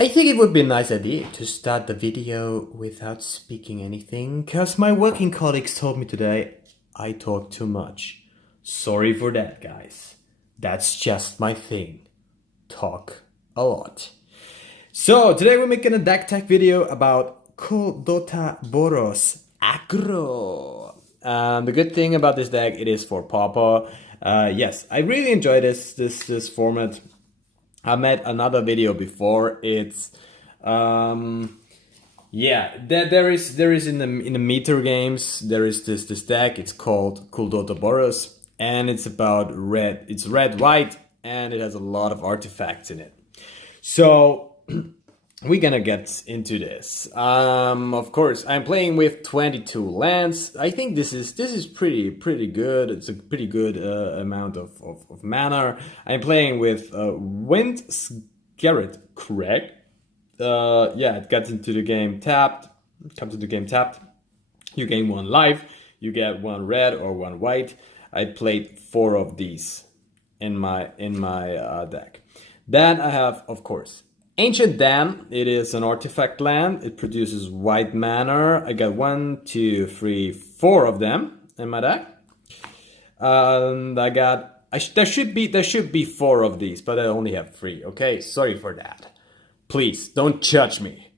I think it would be a nice idea to start the video without speaking anything, cause my working colleagues told me today I talk too much. Sorry for that, guys. That's just my thing. Talk a lot. So today we're making a deck tech video about Kuldotha Boros AGGRO. The good thing about this deck, it is for PAUPER. Yes, I really enjoy this format. I made another video before. It's yeah, there is in the meter games there is this deck. It's called Kuldotha Boros, and it's about red. It's red white, and it has a lot of artifacts in it. So we're gonna get into this. Of course, I'm playing with 22 lands. I think this is pretty good. It's a pretty good amount of mana. I'm playing with Wind Garrett, correct? Yeah, it gets into the game tapped. Comes into the game tapped. You gain 1 life. You get 1 red or 1 white. I played 4 of these in my deck. Then I have, of course, Ancient Dam. It is an artifact land. It produces white mana. I got 1, 2, 3, 4 of them in my deck. And I got there should be 4 of these, but I only have 3. Okay, sorry for that. Please don't judge me,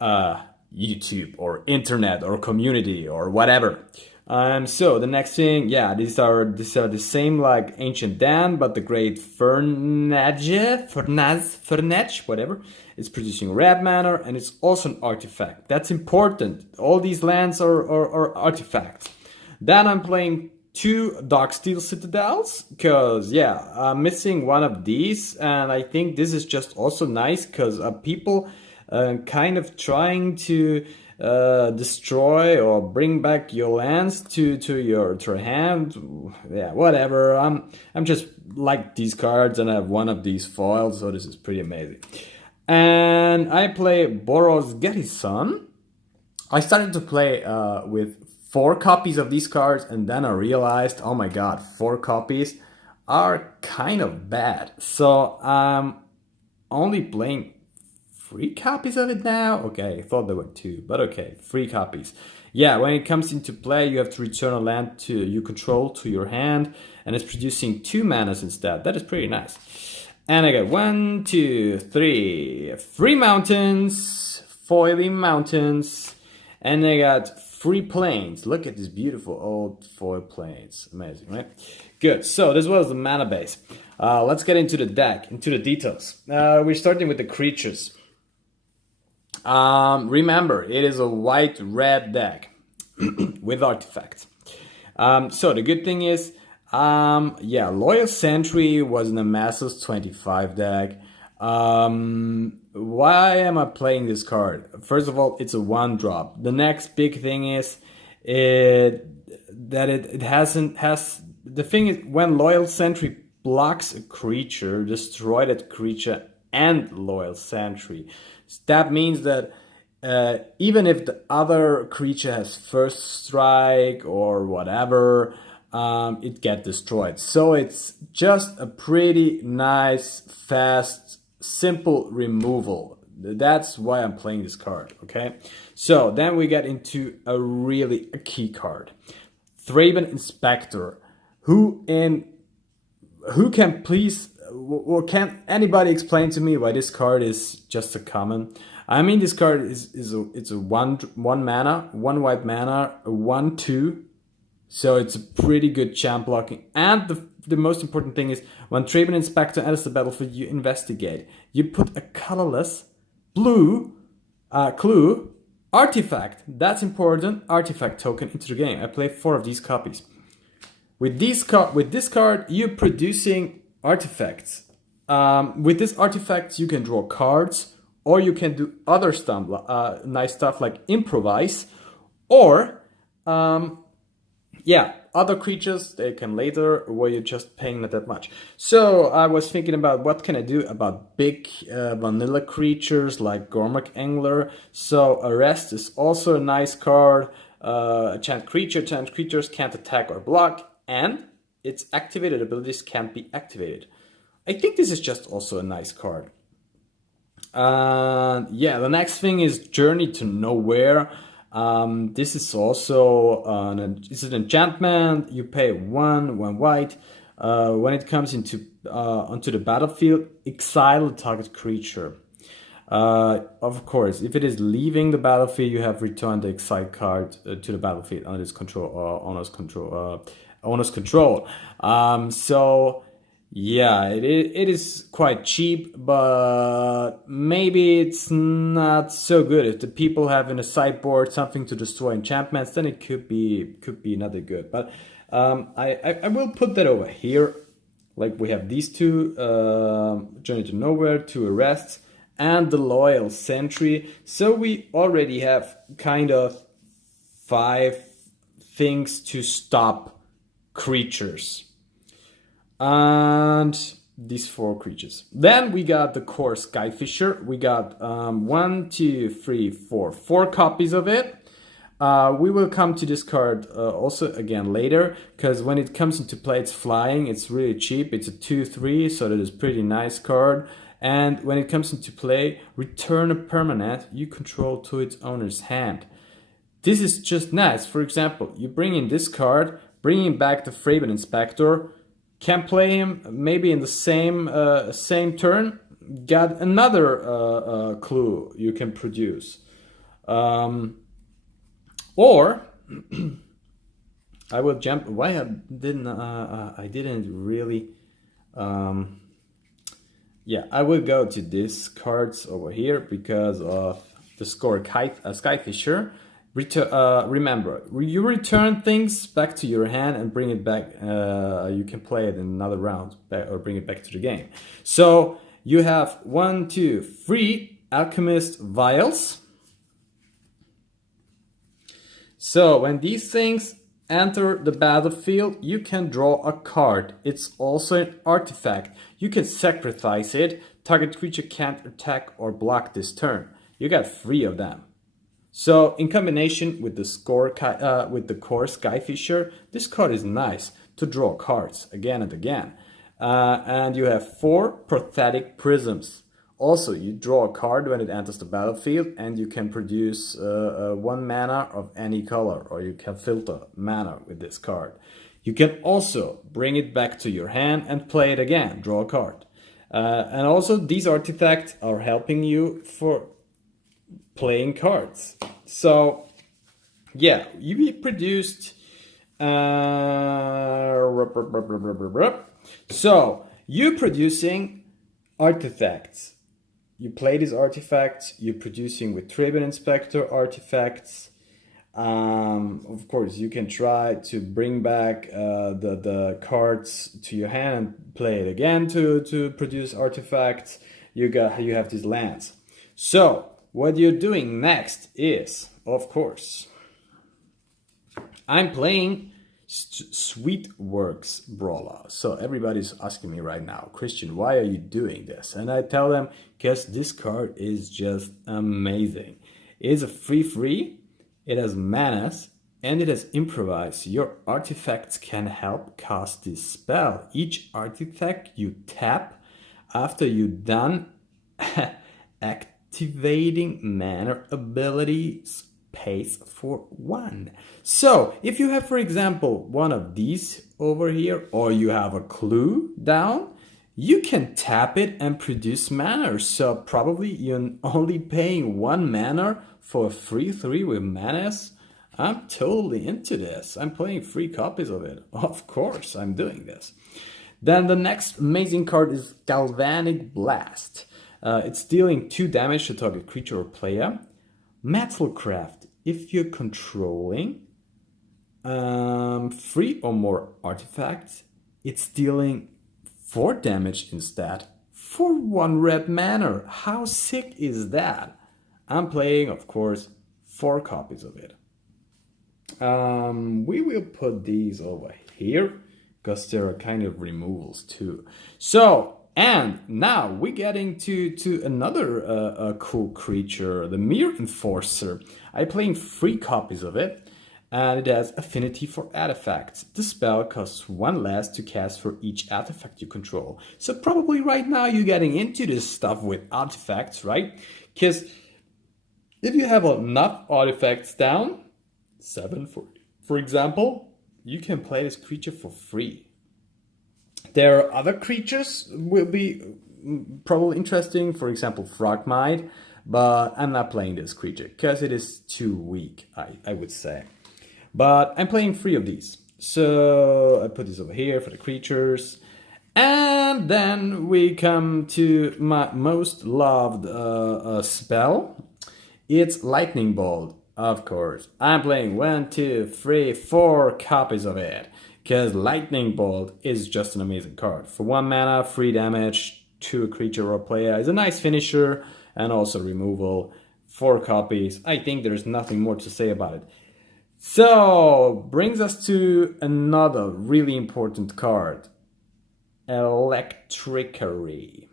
YouTube or internet or community or whatever. So the next thing, yeah, these are the same like Ancient Dan, but the Great Fernage, whatever. It's producing red mana, and it's also an artifact. That's important. All these lands are artifacts. Then I'm playing 2 Darksteel Citadels, because yeah, I'm missing 1 of these, and I think this is just also nice because people kind of trying to destroy or bring back your lands to your hand. Yeah, whatever. I'm just like these cards, and I have 1 of these foils, so this is pretty amazing. And I play Boros Garrison. I started to play with 4 copies of these cards, and then I realized, oh my god, 4 copies are kind of bad. So I'm only playing 3 copies of it now? Okay, I thought there were 2, but okay, 3 copies. Yeah, when it comes into play, you have to return a land to you control to your hand, and it's producing 2 manas instead. That is pretty nice. And I got 1, 2, 3 mountains, foily mountains, and I got 3 plains. Look at this beautiful old foil plains. Amazing, right? Good. So this was the mana base. Let's get into the deck, into the details. We're starting with the creatures. Remember, it is a white-red deck with artifacts. So the good thing is, yeah, Loyal Sentry was in a Masters 25 deck. Why am I playing this card? First of all, it's a 1-drop. The next big thing is the thing is, when Loyal Sentry blocks a creature, destroy that creature and Loyal Sentry. That means that even if the other creature has first strike or whatever, it gets destroyed. So it's just a pretty nice, fast, simple removal. That's why I'm playing this card, okay? So then we get into a key card. Thraben Inspector. Who can please, or can anybody explain to me why this card is just a common? I mean, this card it's a 1 mana, 1 white mana, a 1/2. So it's a pretty good champ blocking. And the most important thing is, when Thraben Inspector enters the battlefield, you investigate. You put a colorless blue clue artifact. That's important. Artifact token into the game. I play 4 of these copies. With this card, you're producing artifacts. With this artifacts, you can draw cards, or you can do other stuff, nice stuff like improvise, or yeah, other creatures they can later, where you're just paying not that much. So I was thinking about what can I do about big vanilla creatures like Gormak Angler. So Arrest is also a nice card. Chant creatures can't attack or block, and its activated abilities can't be activated. I think this is just also a nice card. Yeah, the next thing is Journey to Nowhere. This is also it's an enchantment. You pay one white. When it comes into onto the battlefield, exile a target creature. Of course, if it is leaving the battlefield, you have returned the exile card to the battlefield under its control, owner's control. So yeah, it is quite cheap, but maybe it's not so good. If the people have in a sideboard something to destroy enchantments, then it could be not that good. But I will put that over here. Like we have these two, Journey to Nowhere, 2 arrests, and the Loyal Sentry. So we already have kind of 5 things to stop creatures. And these 4 creatures. Then we got the core Skyfisher. We got 1, 2, 3, 4 copies of it. We will come to this card also again later, because when it comes into play, it's flying. It's really cheap. It's a 2/3, so that is a pretty nice card. And when it comes into play, return a permanent you control to its owner's hand. This is just nice. For example, you bring in this card, bringing back the Thraben Inspector. Can play him maybe in the same turn. Got another clue you can produce, or I will jump. Why I didn't really? Yeah, I will go to these cards over here because of the Skyfisher. Remember, you return things back to your hand and bring it back. You can play it in another round or bring it back to the game. So you have 1, 2, 3 Alchemist Vials. So when these things enter the battlefield, you can draw a card. It's also an artifact. You can sacrifice it. Target creature can't attack or block this turn. You got 3 of them. So in combination with the core Skyfisher, this card is nice to draw cards again and again. And you have 4 Pathetic Prisms. Also, you draw a card when it enters the battlefield, and you can produce 1 mana of any color, or you can filter mana with this card. You can also bring it back to your hand and play it again, draw a card. And also, these artifacts are helping you for playing cards. So yeah, you produced so you're producing artifacts. You play these artifacts, you're producing with Thraben Inspector artifacts. Of course, you can try to bring back the cards to your hand and play it again to produce artifacts. You have these lands. So what you're doing next is, of course, I'm playing Sweetworks Brawler. So everybody's asking me right now, Christian, why are you doing this? And I tell them, because this card is just amazing. It's a 3/3, it has manas, and it has improvise. Your artifacts can help cast this spell. Each artifact you tap after you're done activating mana abilities pays for 1. So if you have, for example, one of these over here, or you have a clue down, you can tap it and produce mana. So probably you're only paying 1 mana for a 3/3 with manas. I'm totally into this. I'm playing 3 copies of it. Of course, I'm doing this. Then the next amazing card is Galvanic Blast. It's dealing 2 damage to target creature or player. Metalcraft, if you're controlling 3 or more artifacts, it's dealing 4 damage instead for 1 red mana. How sick is that? I'm playing, of course, 4 copies of it. We will put these over here because there are kind of removals too. So, and now we're getting to another cool creature, the Mir Enforcer. I'm playing 3 copies of it. and it has affinity for artifacts. The spell costs 1 less to cast for each artifact you control. So probably right now you're getting into this stuff with artifacts, right? Because if you have enough artifacts down, 7 for example, you can play this creature for free. There are other creatures will be probably interesting, for example Frogmite, but I'm not playing this creature because it is too weak, I would say. But I'm playing 3 of these. So I put this over here for the creatures. And then we come to my most loved spell. It's Lightning Bolt, of course. I'm playing 1, 2, 3, 4 copies of it. Because Lightning Bolt is just an amazing card. For 1 mana, 3 damage to a creature or player. It's a nice finisher and also removal. 4 copies. I think there's nothing more to say about it. So, brings us to another really important card. Electricary.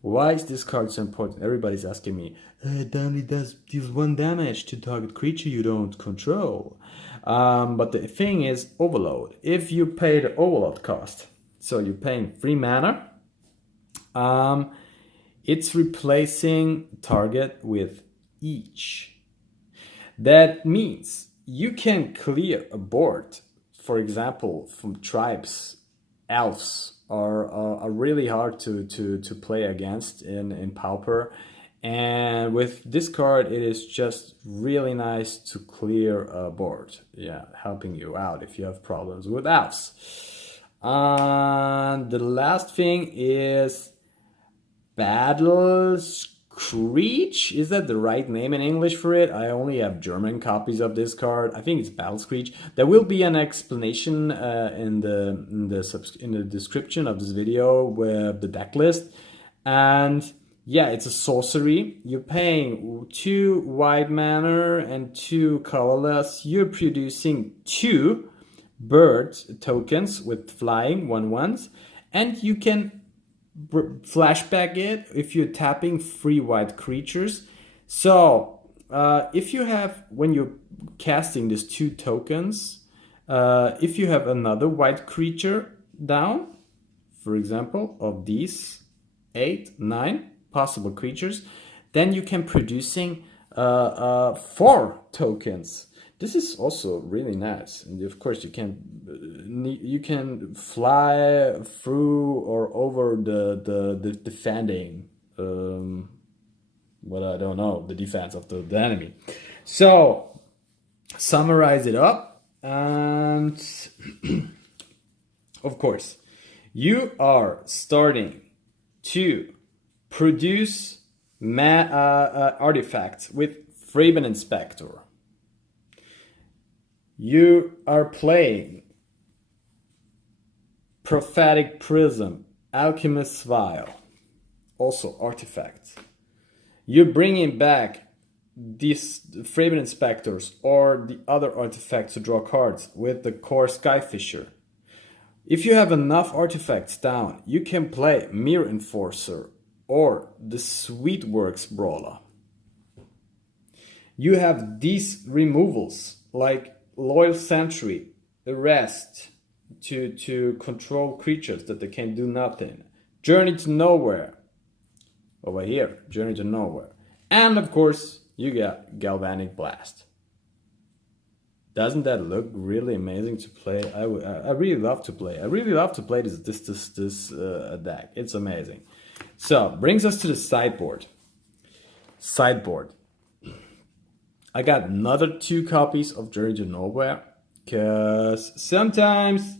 Why is this card so important? Everybody's asking me, it only deals 1 damage to target creature you don't control. But the thing is overload. If you pay the overload cost, so you're paying 3 mana, it's replacing target with each. That means you can clear a board, for example, from tribes. Elves are really hard to play against in Pauper. And with this card, it is just really nice to clear a board. Yeah, helping you out if you have problems with elves. And the last thing is Battle Screech. Is that the right name in English for it? I only have German copies of this card. I think it's Battle Screech. There will be an explanation in the description of this video with the deck list. And yeah, it's a sorcery. You're paying 2 white mana and 2 colorless. You're producing 2 bird tokens with flying 1/1s, and you can flashback it if you're tapping 3 white creatures. So if you have, when you're casting these 2 tokens, if you have another white creature down, for example, of these 8, 9 possible creatures, then you can producing 4 tokens. This is also really nice, and of course you can fly through or over the defending, well, I don't know, the defense of the enemy. So summarize it up, and of course you are starting to produce artifacts with Thraben Inspector. You are playing Prophetic Prism, Alchemist's Vial, also artifacts. You're bringing back these Thraben Inspectors or the other artifacts to draw cards with the core Skyfisher. If you have enough artifacts down, you can play Mir Enforcer or the Sweetworks Brawler. You have these removals like Loyal Sentry, Arrest, to control creatures that they can do nothing. Journey to Nowhere, over here, Journey to Nowhere. And of course, you got Galvanic Blast. Doesn't that look really amazing to play? I really love to play. I really love to play this deck. It's amazing. So, brings us to the sideboard. Sideboard. I got another 2 copies of Journey to Nowhere, because sometimes,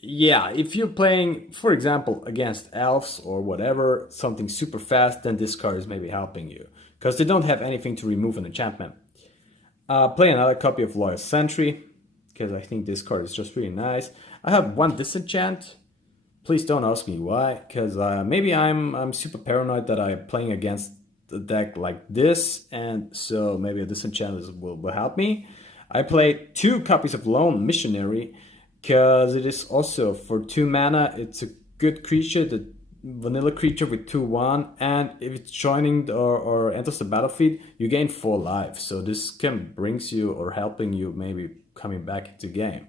yeah, if you're playing, for example, against elves or whatever, something super fast, then this card is maybe helping you, because they don't have anything to remove an enchantment. Play another copy of Loyal Sentry, because I think this card is just really nice. I have 1 disenchant. Please don't ask me why, because maybe I'm super paranoid that I'm playing against a deck like this, and so maybe a disenchant will help me. I played 2 copies of Lone Missionary, because it is also for 2 mana. It's a good creature that vanilla creature with 2/1, and if it's joining or enters the battlefield, you gain 4 life. So this can brings you or helping you maybe coming back into game.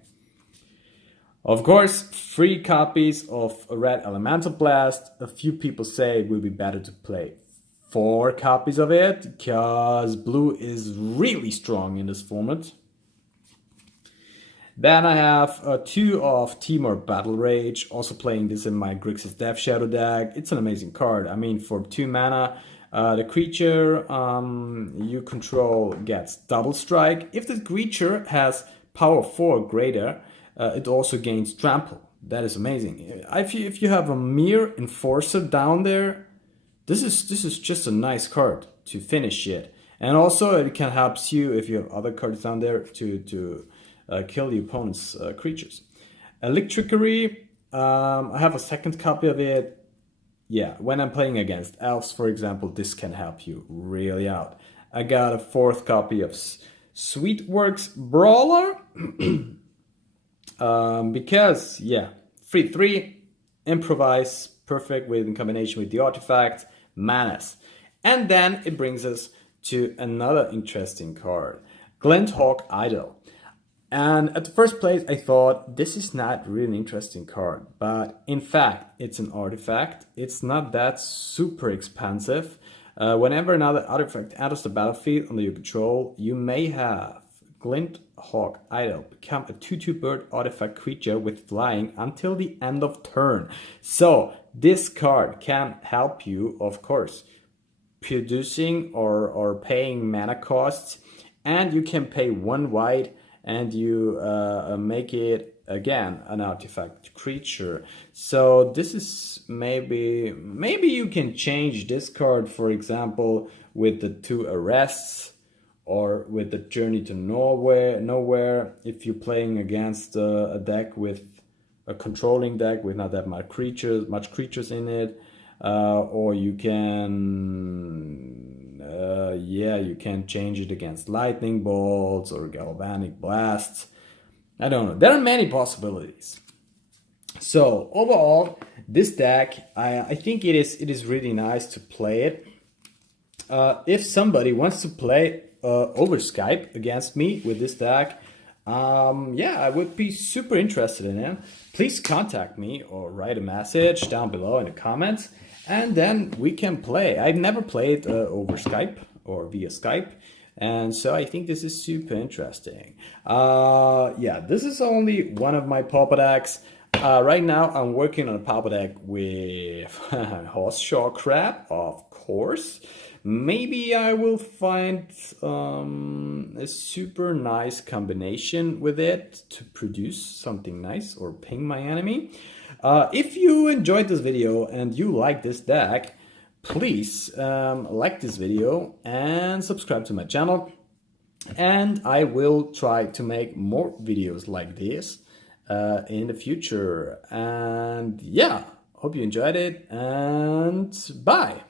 Of course, 3 copies of a red Elemental Blast. A few people say it will be better to play 4 copies of it, because blue is really strong in this format. Then I have 2 of Timur Battle Rage, also playing this in my Grixis Death Shadow deck. It's an amazing card. I mean, for 2 mana, the creature you control gets double strike. If the creature has power 4 or greater, it also gains trample. That is amazing. If you have a Mir Enforcer down there, this is just a nice card to finish it. And also it can help you if you have other cards down there to kill the opponent's creatures. Electrickery, I have a second copy of it. Yeah, when I'm playing against elves, for example, this can help you really out. I got a 4th copy of Sweetworks Brawler. Because, yeah, 3/3, improvise, perfect in combination with the artifact, Manas. And then it brings us to another interesting card, Glint Idol. And at the first place, I thought this is not really an interesting card, but in fact, it's an artifact. It's not that super expensive. Whenever another artifact enters the battlefield under your control, you may have Glint Idol become a 2/2 bird artifact creature with flying until the end of turn. So this card can help you, of course, producing or paying mana costs, and you can pay 1 white and you make it again an artifact creature. So this is maybe you can change this card, for example, with the 2 arrests or with the journey to nowhere, if you're playing against a deck with a controlling deck with not that much creatures in it, or you can you can change it against lightning bolts or galvanic blasts. I don't know. There are many possibilities. So overall, this deck, I think it is really nice to play it. If somebody wants to play over Skype against me with this deck, yeah, I would be super interested in it. Please contact me or write a message down below in the comments, and then we can play. I've never played over Skype or via Skype, and so I think this is super interesting. Yeah, this is only one of my Pauper decks. Right now I'm working on a Pauper deck with Horseshaw Crab, of course. Maybe I will find a super nice combination with it to produce something nice or ping my enemy. If you enjoyed this video and you like this deck, please like this video and subscribe to my channel. And I will try to make more videos like this in the future. And yeah, hope you enjoyed it, and bye!